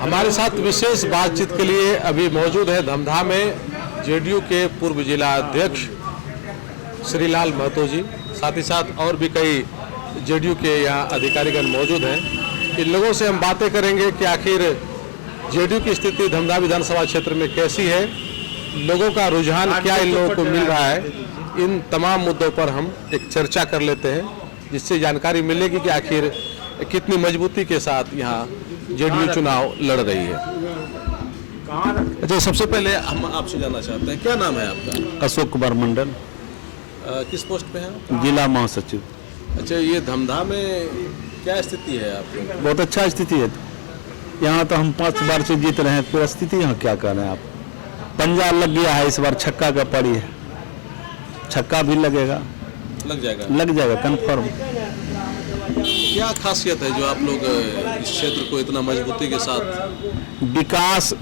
हमारे साथ विशेष बातचीत के लिए अभी मौजूद है धमधा में जेडीयू के पूर्व जिला अध्यक्ष श्रीलाल महतो जी, साथ ही साथ और भी कई जेडीयू के यहाँ अधिकारीगण मौजूद हैं। इन लोगों से हम बातें करेंगे कि आखिर जेडीयू की स्थिति धमधा विधानसभा क्षेत्र में कैसी है, लोगों का रुझान क्या इन लोगों को मिल रहा है। इन तमाम मुद्दों पर हम एक चर्चा कर लेते हैं, जिससे जानकारी मिलेगी कि आखिर कितनी मजबूती के साथ यहाँ जेडीयू चुनाव लड़ रही है। अच्छा, सबसे पहले हम आपसे जानना चाहते हैं, क्या नाम है आपका? अशोक कुमार मंडल। किस पोस्ट पे हैं? जिला महासचिव। अच्छा, ये धमधा में क्या स्थिति है आपकी? बहुत अच्छा स्थिति है यहाँ तो। हम 5 बार से जीत रहे हैं, पूरा स्थिति यहाँ क्या कर रहे हैं आप। पंजा लग गया है, इस बार छक्का का पड़ी है, छक्का भी लगेगा, लग जाएगा कंफर्म। क्या खासियत है जो आप लोग इस क्षेत्र को इतना मजबूती के साथ? विकास,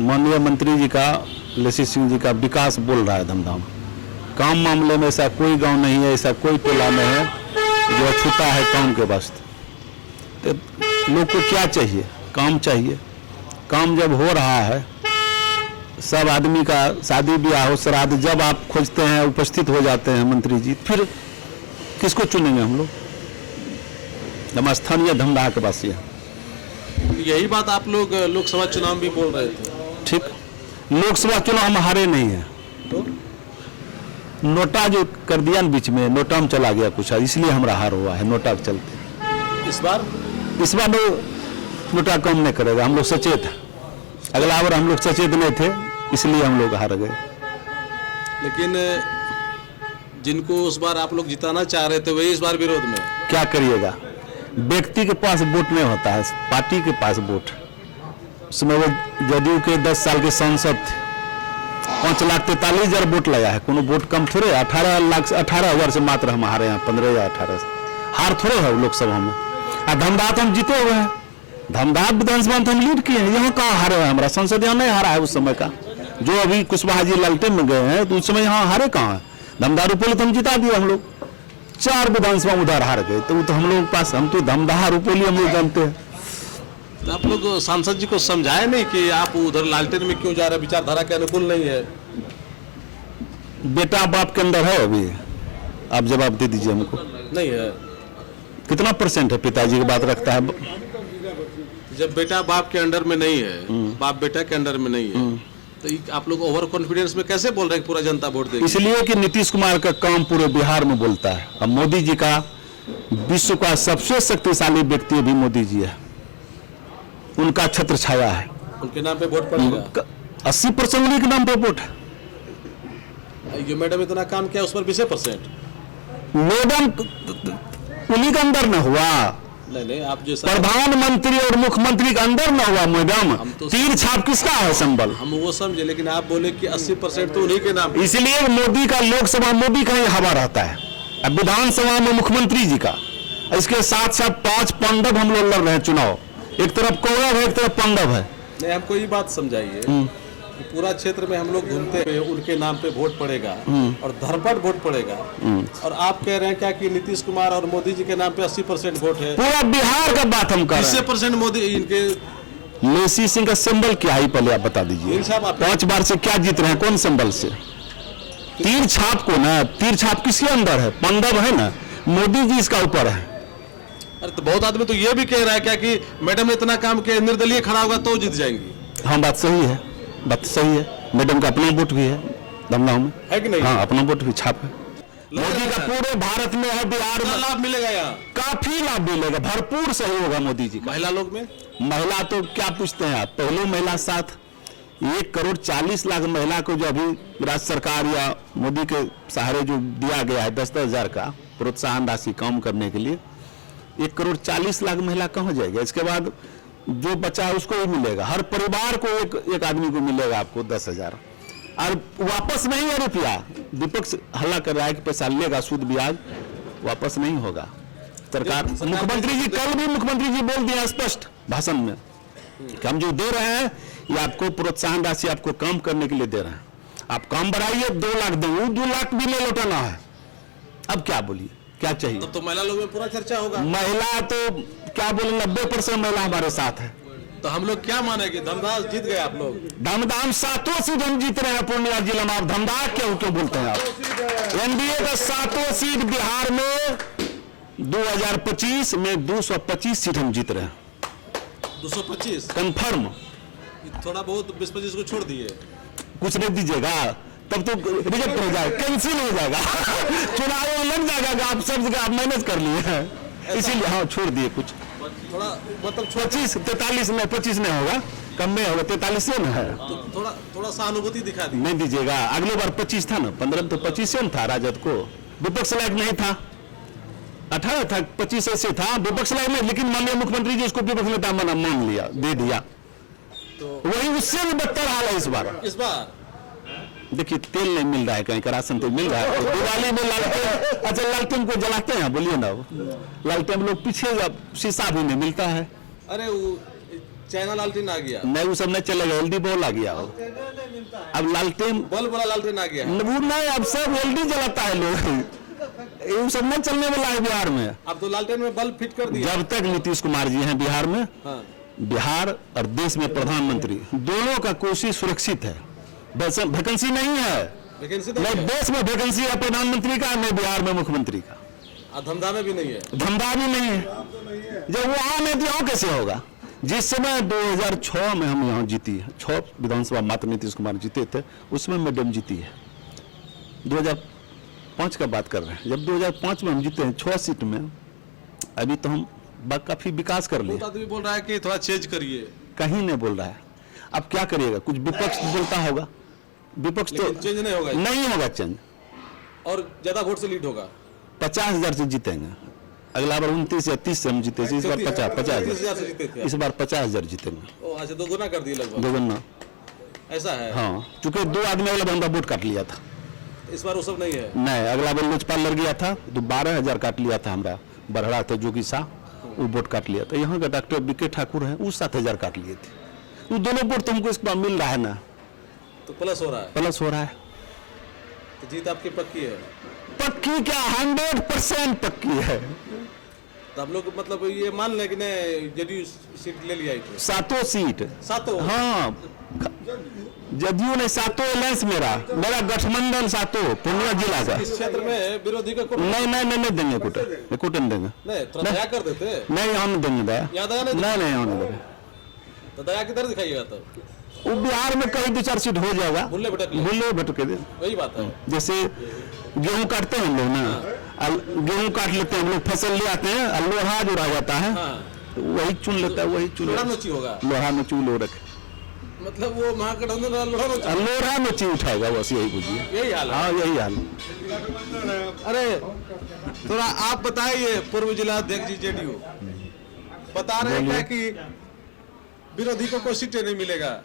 माननीय मंत्री जी का, लेसी सिंह जी का विकास बोल रहा है धमधा में। काम मामले में ऐसा कोई गांव नहीं है, ऐसा कोई टोला नहीं है जो छूटा है काम के वास्ते। तो लोग को क्या चाहिए? काम चाहिए। काम जब हो रहा है, सब आदमी का शादी ब्याह हो, श्राद्ध, जब आप खोजते हैं उपस्थित हो जाते हैं मंत्री जी, फिर किसको चुनेंगे हम लोग? हम स्थानीय धमधा के वासी हैं। यही बात आप लोग लोकसभा चुनाव भी बोल रहे थे। ठीक, लोकसभा चुनाव हम हारे नहीं है, तो नोटा जो कर दिया न बीच में, नोटा में चला गया कुछ, इसलिए हमारा हार हुआ है नोटा के चलते। इस बार नोटा कम नहीं करेगा, हम लोग सचेत हैं। अगला बार हम लोग सचेत नहीं थे, इसलिए हम लोग हार गए। लेकिन जिनको उस बार आप लोग जिताना चाह रहे थे, वही इस बार विरोध में। क्या करिएगा, व्यक्ति के पास वोट नहीं होता है, पार्टी के पास वोट। उसमें वो जदयू के 10 साल के सांसद थे, 5,43,000 वोट लगा है, कोनो वोट कम थोड़े। 18,00,000 से मात्र हम हारे हैं, 15 या 18 से हार थोड़े है लोकसभा में। और धमधा तो हम जीते हुए हैं, धमधा विधानसभा में तो हम लीड किए हैं। यहाँ कहाँ हारे हैं? हमारा संसद यहाँ नहीं हारा है उस समय का, जो अभी कुशवाहा जी लालटेन में गए हैं, तो उस समय यहाँ हारे कहाँ है? धमधा रुपये तो हम जिता दिए, हम लोग 4 विधानसभा उधर हार गए, तो हम लोग पास, हम तो धमधा रुपये हम लोग जानते हैं। तो आप लोग सांसद जी को समझाए नहीं कि आप उधर लालटेन में क्यों जा रहे हैं, विचारधारा के अनुकूल नहीं है? बेटा बाप के अंदर है अभी, आप जवाब दे दीजिए हमको। नहीं है। कितना % है पिताजी की बात रखता है? जब बेटा बाप के अंडर में नहीं है, बाप बेटा के अंडर में नहीं है, तो आप लोग ओवर कॉन्फिडेंस में कैसे बोल रहे हैं पूरा जनता वोट देगी? इसलिए कि नीतीश कुमार का काम पूरे बिहार में बोलता है। अब मोदी जी का, विश्व का सबसे शक्तिशाली व्यक्ति भी मोदी जी है, उनका छत्र छाया है, उनके नाम पे वोट पड़ेगा। 80% उन्हीं के नाम पे वोट है। जो मैडम इतना काम किया उस पर 20%। मैडम उन्हीं के अंदर न हुआ, नहीं, आप जो प्रधानमंत्री और मुख्यमंत्री के अंदर न हुआ मैडम। तो तीर छाप किसका है संबल? हम वो समझे, लेकिन आप बोले कि 80% तो उन्हीं के नाम। इसलिए मोदी का, लोकसभा मोदी का ही हवा रहता है, अब विधानसभा में मुख्यमंत्री जी का। इसके साथ साथ 5 पांडव हम लोग लड़ रहे हैं चुनाव, एक तरफ कौरव है, एक तरफ पांडव है। नहीं, हमको ये बात समझाइए, पूरा क्षेत्र में हम लोग घूमते हुए उनके नाम पे वोट पड़ेगा और धरपट वोट पड़ेगा, और आप कह रहे हैं क्या कि नीतीश कुमार और मोदी जी के नाम पे 80% वोट है? पूरा बिहार का बात हम कर रहे हैं। 20% मोदी, इनके लेसी सिंह का सिंबल क्या है पहले आप बता दीजिए। 5 बार से क्या जीत रहे हैं, कौन सिंबल से? तीर छाप को ना, तीर छाप किसके अंदर है? पांडव है ना, मोदी जी इसका ऊपर है। अरे तो बहुत आदमी तो ये भी कह रहा है क्या कि मैडम इतना काम किया, निर्दलीय खड़ा होगा तो जीत जाएंगी। हाँ, बात सही है, बात सही है। मैडम का अपना वोट भी है धमधा में, है कि नहीं? हाँ, अपना वोट भी छाप है। मोदी का पूरे भारत में है, बिहार में लाभ मिलेगा, यहाँ काफी लाभ मिलेगा, भरपूर सहयोग होगा मोदी जी का। महिला लोग में, महिला तो क्या पूछते हैं आप, पहले महिला साथ 1,40,00,000 महिला को जो अभी राज्य सरकार या मोदी के सहारे जो दिया गया है 10-10 हजार का प्रोत्साहन राशि काम करने के लिए, 1,40,00,000 महिला कहाँ जाएगा? इसके बाद जो बचा है उसको भी मिलेगा, हर परिवार को एक आदमी को मिलेगा आपको 10,000, और वापस नहीं है रुपया। विपक्ष हल्ला कर रहा है कि पैसा लेगा, सूद ब्याज वापस नहीं होगा। सरकार, मुख्यमंत्री जी, कल भी मुख्यमंत्री जी बोल दिया स्पष्ट भाषण में कि हम जो दे रहे हैं ये आपको प्रोत्साहन राशि आपको काम करने के लिए दे रहे हैं, आप काम बढ़ाइए, 2 लाख दूंगा, 2 लाख भी ले लौटाना है। अब क्या बोलिए, क्या चाहिए? तो महिला लोग में पूरा चर्चा होगा। महिला तो क्या बोले, 90% महिला हमारे साथ है, तो हम लोग क्या माने कि धमधा जीत गए आप लोग? धमधाम 7 सीट हम जीत रहे हैं पूर्णिया जिला में। आप धमधा क्यों बोलते हैं आप? एनडीए का 7 सीट बिहार में 2025 में 225 सीट हम जीत रहे हैं 225 कंफर्म। थोड़ा बहुत 20-25 को छोड़ दिए, कुछ नहीं दीजिएगा तब तो रिजेक्ट हो जाएगा, कैंसिल हो जाएगा चुनाव में लग जाएगा। आप सब जगह आप मैनेज कर लिए हैं, इसीलिए हाँ छोड़ दिए कुछ। थोड़ा मतलब 43 में 25 नहीं होगा, कम में होगा, 43 में है। तो थोड़ा सहानुभूति दिखा दी। नहीं दीजिएगा, अगले बार 25 था ना, 15 तो 25 में था राजद को, विपक्ष लायक नहीं था, 18 था, 25 ऐसे था विपक्ष लायक नहीं, लेकिन माननीय मुख्यमंत्री जी उसको विपक्ष नेता मान लिया, दे दिया। तो वही उससे भी बदतर हाल है इस बार। देखिए तेल नहीं मिल रहा है, कहीं का राशन तेल मिल रहा है। दिवाली में लालटेन, अच्छा लालटेन को जलाते हैं, बोलिए ना, लालटेन लोग पीछे, शीशा भी नहीं मिलता है। अरे वो चाइना लालटेन आ गया, नहीं वो सब नहीं चलेगा, एलडी बॉल आ गया। अब लालटेन बल्ब वाला लालटेन आ गया, वो नहीं, अब सब एलडी जलाता है लोग, ये सब नहीं चलने वाला है बिहार में। अब तो लालटेन में बल्ब फिट कर दिया। जब तक नीतीश कुमार जी हैं बिहार में, हाँ। बिहार और देश में प्रधानमंत्री दोनों का कोशिश सुरक्षित है, वैकेंसी नहीं है। वैकेंसी नहीं देश में वैकेंसी है प्रधानमंत्री का, नहीं बिहार में मुख्यमंत्री का। धमधा में भी नहीं है, धमधा भी नहीं है। जब वो आ नहीं तो यहाँ कैसे होगा? जिस समय 2006 में हम यहाँ जीती है, 6 विधानसभा मात्र नीतीश कुमार जीते थे, उसमें मैडम जीती है। 2005 का बात कर रहे हैं, जब 2005 में हम जीते हैं 6 सीट में, अभी तो हम काफी विकास कर लिए। आदमी बोल रहा है कि थोड़ा चेंज करिए, कहीं नहीं बोल रहा है। अब क्या करिएगा, कुछ विपक्ष बोलता होगा, विपक्ष तो चेंज नहीं होगा, नहीं होगा चेंज, और ज्यादा वोट से लीड होगा। 50,000 से जीतेंगे, अगला बार 29 या 30 से हम जीते, इस बार 50,000 से जीते थे, इस बार 50,000 जीतेंगे। अच्छा, 2 गुना कर दिए लगभग, 2 गुना। ऐसा है। हाँ, चूंकि 2 आदमी अगला बंदा वोट काट लिया था, इस बार वो सब नहीं है। नहीं, अगला बार लोजपा लड़ गया था तो 12,000 काट लिया था, हमारा बरहड़ा था जोगी शाह, वो वोट काट लिया था। यहाँ का डॉक्टर बीके ठाकुर है, वो 7,000 काट लिए थे। वो दोनों वोट तुमको इस बार मिल रहा है ना, तो प्लस हो रहा है, प्लस हो रहा है। तो जीत आपकी पक्की है। पक्की क्या, 100% पक्की है। तो हम लोग मतलब ये मान लें कि नहीं, जदयू सीट ले लिया, 7 सीट, 7। हाँ, जदयू ने 7 अलायंस, मेरा गठबंधन 7 पूर्णिया जिला का। इस क्षेत्र में विरोधी का नहीं देंगे, कुटन देंगे, नहीं, थोड़ा दया कर देते। नहीं हम देंगे दया, यहाँ दया नहीं, नहीं होने देंगे। तो दया किधर दिखाइएगा तब? वो बिहार में कहीं 2-4 सीट हो जाएगा, भूले भटके दे। वही बात है। जैसे गेहूं काटते हैं हम लोग ना, गेहूं काट लेते हैं हम लोग, फसल ले आते हैं, और लोहा जो रह जाता है वही चुन लेता है, वही चुन होगा, लोहा में चूल हो रखे, मतलब वो महागठबंधन लोहा में ची उठाएगा, बस यही बुझिए, यही हाल है। हाँ यही हाल। अरे थोड़ा आप बताइए, पूर्व जिला अध्यक्ष जी जेडीयू बता रहे हैं कि विरोधी को कोई सीटें नहीं मिलेगा,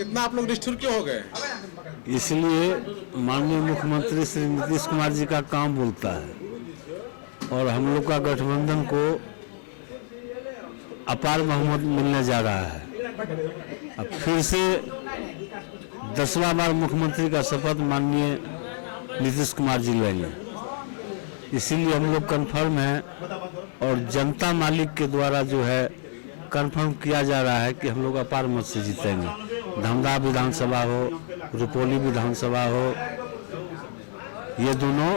इतना आप लोग निष्ठुर क्यों हो गए? इसलिए माननीय मुख्यमंत्री श्री नीतीश कुमार जी का काम बोलता है, और हम लोग का गठबंधन को अपार बहुमत मिलने जा रहा है। अब फिर से 10वां बार मुख्यमंत्री का शपथ माननीय नीतीश कुमार जी लेंगे, इसीलिए हम लोग कन्फर्म है, और जनता मालिक के द्वारा जो है कन्फर्म किया जा रहा है कि हम लोग अपार मत से जीतेंगे। धमधा विधानसभा हो, रुपौली विधानसभा हो, ये दोनों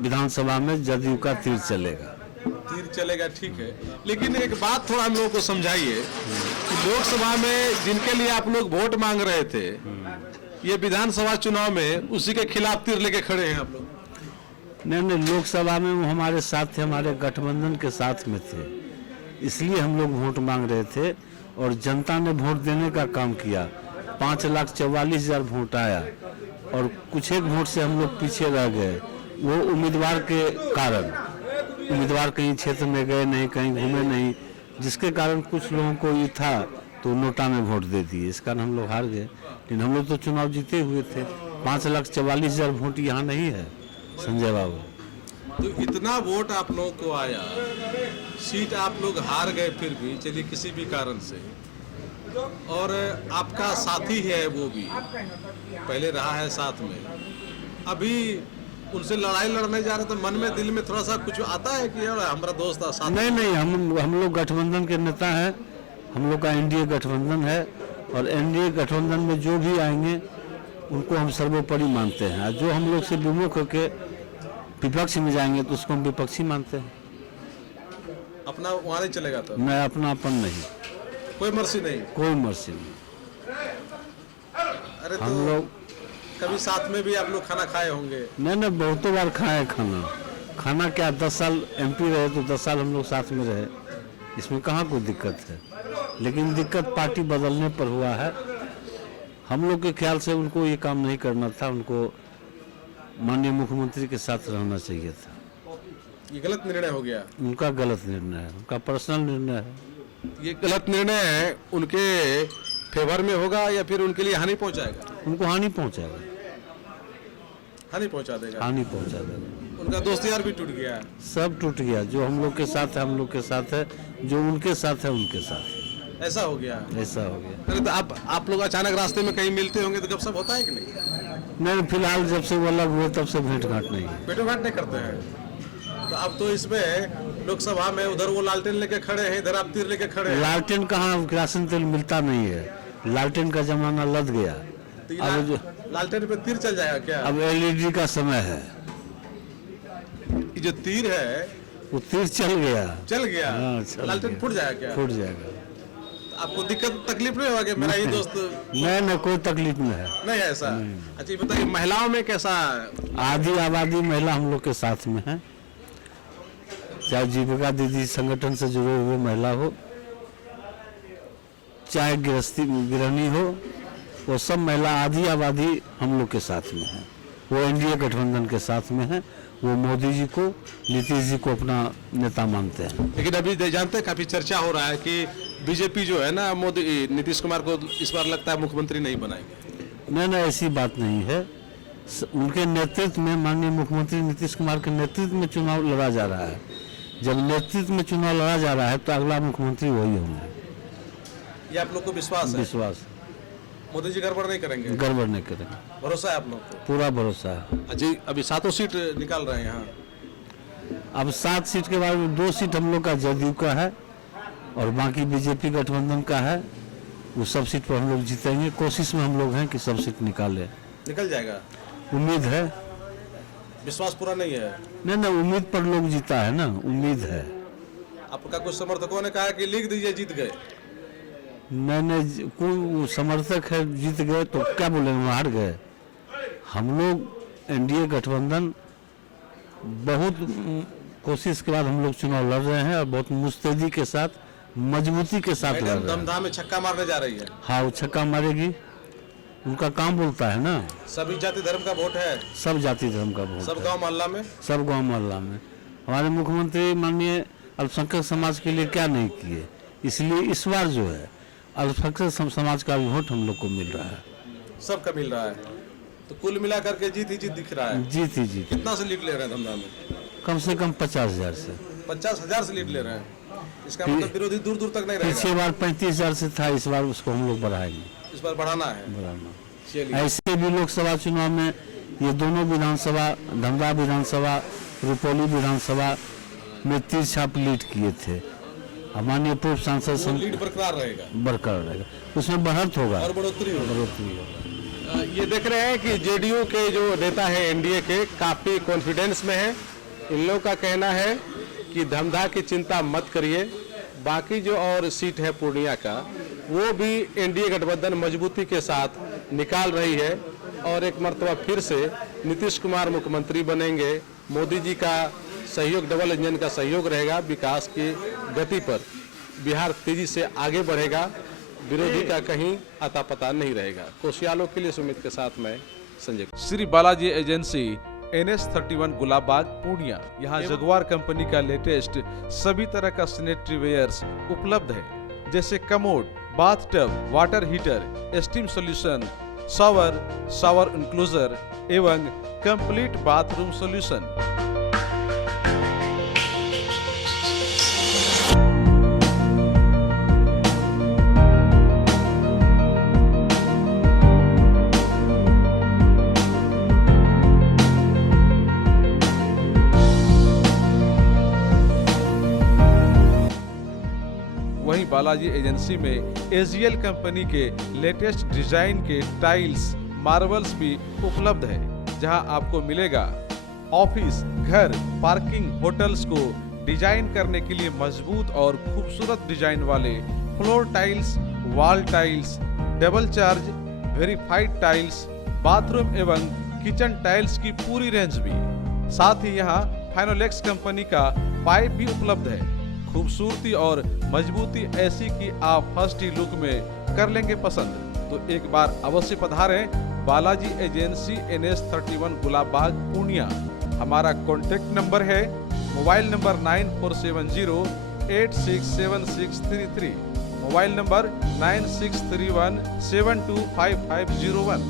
विधानसभा में जदयू का तीर चलेगा। ठीक है, लेकिन एक बात थोड़ा हम लोगों को समझाइए कि लोकसभा में जिनके लिए आप लोग वोट मांग रहे थे, ये विधानसभा चुनाव में उसी के खिलाफ तीर लेके खड़े हैं आप लोग। नहीं, लोकसभा में वो हमारे साथ थे, हमारे गठबंधन के साथ में थे, इसलिए हम लोग वोट मांग रहे थे, और जनता ने वोट देने का काम किया। 5,44,000 वोट आया, और कुछ एक वोट से हम लोग पीछे रह गए, वो उम्मीदवार के कारण। उम्मीदवार कहीं क्षेत्र में गए नहीं, कहीं घूमे नहीं, जिसके कारण कुछ लोगों को ये था तो नोटा में वोट दे दिए, इस कारण हम लोग हार गए। लेकिन हम लोग तो चुनाव जीते हुए थे। 5,44,000 वोट यहाँ नहीं है संजय बाबू। तो इतना वोट आप लोगों को आया, सीट आप लोग हार गए, फिर भी चलिए किसी भी कारण से, और आपका साथी है वो भी पहले रहा है साथ में, अभी उनसे लड़ाई लड़ने जा रहे तो मन में दिल में थोड़ा सा कुछ आता है कि यार हमारा दोस्त साथ? नहीं, हम लोग गठबंधन के नेता हैं, हम लोग का एनडीए गठबंधन है और एनडीए गठबंधन में जो भी आएंगे उनको हम सर्वोपरि मानते हैं, और जो हम लोग से विमुख होकर विपक्ष में जाएंगे तो उसको हम विपक्षी मानते हैं। अपना वहाँ नहीं चलेगा तो मैं अपनापन नहीं, कोई मर्जी नहीं। कोई मर्जी नहीं। अरे हम तो लोग कभी साथ में भी आप लोग खाना खाए होंगे। नहीं बहुतों बार खाए खाना क्या 10 साल एमपी रहे तो 10 साल हम लोग साथ में रहे, इसमें कहाँ कोई दिक्कत है। लेकिन दिक्कत पार्टी बदलने पर हुआ है। हम लोग के ख्याल से उनको ये काम नहीं करना था, उनको माननीय मुख्यमंत्री के साथ रहना चाहिए था। ये गलत निर्णय हो गया। उनका गलत निर्णय है, उनका पर्सनल निर्णय है। ये गलत निर्णय उनके फेवर में होगा या फिर उनके लिए हानि पहुंचाएगा? उनको हानि पहुंचाएगा, हानि पहुंचा देगा। हानि पहुंचा देगा। उनका दोस्त यार भी टूट गया। सब टूट गया। जो हम लोग के साथ है हम लोग के साथ है, जो उनके साथ है उनके साथ है। ऐसा हो गया। ऐसा हो गया। अरे तो आप लोग अचानक रास्ते में कहीं मिलते होंगे तो गपशप होता है कि नहीं? नहीं, फिलहाल जब से वो अलग हुए तब से भेंट घाट नहीं है। भेंटो घाट नहीं करते हैं। तो अब तो इसमें लोकसभा में उधर वो लालटेन लेके खड़े हैं, इधर आप तीर लेके खड़े हैं। लालटेन कहाँ, केरोसिन तेल मिलता नहीं है। लालटेन का जमाना लद गया। तो ये अब जो लालटेन पे तीर चल जाएगा क्या? अब एलईडी का समय है। ये जो तीर है वो तीर चल गया। चल गया। हाँ, चल लालटेन गया। फूट जाएगा क्या? फूट जाएगा। आपको दिक्कत तकलीफ नहीं होगा कि मेरा ये दोस्त नहीं, कोई तकलीफ नहीं है। नहीं है ऐसा? अच्छा ये बताइए महिलाओं में कैसा? आधी आबादी महिला हम लोग के साथ में है, चाहे जीविका दीदी संगठन से जुड़े हुए महिला हो, चाहे गृहिणी हो, वो सब महिला आधी आबादी हम लोग के साथ में है। वो एनडीए गठबंधन के साथ में है। वो मोदी जी को, नीतीश जी को अपना नेता मानते हैं। लेकिन अभी जानते हैं काफी चर्चा हो रहा है कि बीजेपी जो है ना, मोदी नीतीश कुमार को इस बार लगता है मुख्यमंत्री नहीं बनाएंगे। नहीं, ऐसी बात नहीं है। उनके नेतृत्व में, माननीय मुख्यमंत्री नीतीश कुमार के नेतृत्व में चुनाव लड़ा जा रहा है। जब नेतृत्व में चुनाव लड़ा जा रहा है तो अगला मुख्यमंत्री वही होंगे। ये आप लोग को विश्वास है? विश्वास। मोदी जी गड़बड़ नहीं करेंगे? गड़बड़ नहीं करेंगे, भरोसा है आप लोग को? पूरा भरोसा है। अजय अभी 7 सीट निकाल रहे हैं यहाँ। अब 7 सीट के बाद 2 सीट हम लोग का जदयू का है और बाकी बीजेपी गठबंधन का है। वो सब सीट पर हम लोग जीतेंगे। कोशिश में हम लोग हैं कि सब सीट निकालें। निकल जाएगा? उम्मीद है। विश्वास पूरा नहीं है? नहीं, उम्मीद पर लोग जीता है ना, उम्मीद है। आपका कुछ समर्थकों ने कहा कि लिख दीजिए जीत गए। नहीं, कोई समर्थक है जीत गए तो क्या बोलेंगे, हार गए। हम लोग एनडीए गठबंधन बहुत कोशिश के बाद हम लोग चुनाव लड़ रहे हैं और बहुत मुस्तैदी के साथ, मजबूती के साथ लड़ रहे हैं। दमदाम में छक्का मारने जा रही है। हाँ, वो छक्का मारेगी। उनका काम बोलता है ना। सभी जाति धर्म का वोट है? सब जाति धर्म का वोट सब है। गांव मोहल्ला में? सब गांव मोहल्ला में। हमारे मुख्यमंत्री माननीय अल्पसंख्यक समाज के लिए क्या नहीं किए, इसलिए इस बार जो है अल्पसंख्यक समाज का भी वोट हम लोग को मिल रहा है। सबका मिल रहा है। तो कुल मिला करके जीत ही जीत दिख रहा है। जीत ही जीत। कितना से लीड ले रहे हैं धमदाम में? कम से कम 50,000 से। 50,000 से लीड ले रहे हैं। इसका मतलब विरोधी दूर दूर तक नहीं रहेगा। पिछले बार 35,000 से था, इस बार उसको हम लोग बढ़ाएंगे। इस बार बढ़ाना है। बढ़ाना। चलिए। ऐसे भी लोकसभा चुनाव में ये दोनों विधानसभा, धमदा विधानसभा, रुपौली विधानसभा में 30 छाप लीड किए थे। माननीय पूर्व सांसद लीड बरकरार रहेगा? बरकरार रहेगा, उसमें बढ़त होगा और बढ़ोतरी होगा। बढ़ोतरी होगा। ये देख रहे हैं कि जेडीयू के जो नेता है एनडीए के, काफी कॉन्फिडेंस में है। इन लोगों का कहना है कि धमधा की चिंता मत करिए, बाकी जो और सीट है पूर्णिया का वो भी एनडीए गठबंधन मजबूती के साथ निकाल रही है और एक मर्तबा फिर से नीतीश कुमार मुख्यमंत्री बनेंगे। मोदी जी का सहयोग, डबल इंजन का सहयोग रहेगा। विकास की गति पर बिहार तेजी से आगे बढ़ेगा। विरोधी का कहीं अता पता नहीं रहेगा। कोशियालों के लिए सुमित के साथ मैं संजय। Shri Balaji agency NS31 Gulabbagh Purnia. यहाँ जगुआर कंपनी का लेटेस्ट सभी तरह का सैनिटरी वेयर्स उपलब्ध है, जैसे commode, bathtub, water heater, steam solution, shower enclosure एवं कंप्लीट बाथरूम सॉल्यूशन। वहीं बालाजी बालाजी एजेंसी में एजीएल कंपनी के लेटेस्ट डिजाइन के टाइल्स, मार्बल्स भी उपलब्ध है, जहां आपको मिलेगा ऑफिस, घर, पार्किंग, होटल्स को डिजाइन करने के लिए मजबूत और खूबसूरत डिजाइन वाले floor tiles, wall tiles, double charge, verified tiles, bathroom एवं किचन टाइल्स की पूरी रेंज भी। साथ ही यहाँ फाइनोलेक्स कंपनी का पाइप भी उपलब्ध है। खूबसूरती और मजबूती ऐसी कि आप फर्स्ट ही लुक में कर लेंगे पसंद। तो एक बार अवश्य पधारें बालाजी एजेंसी NS 31 गुलाब बाग पूर्णिया। हमारा कॉन्टेक्ट नंबर है मोबाइल नंबर 9470867633, मोबाइल नंबर 9631725501।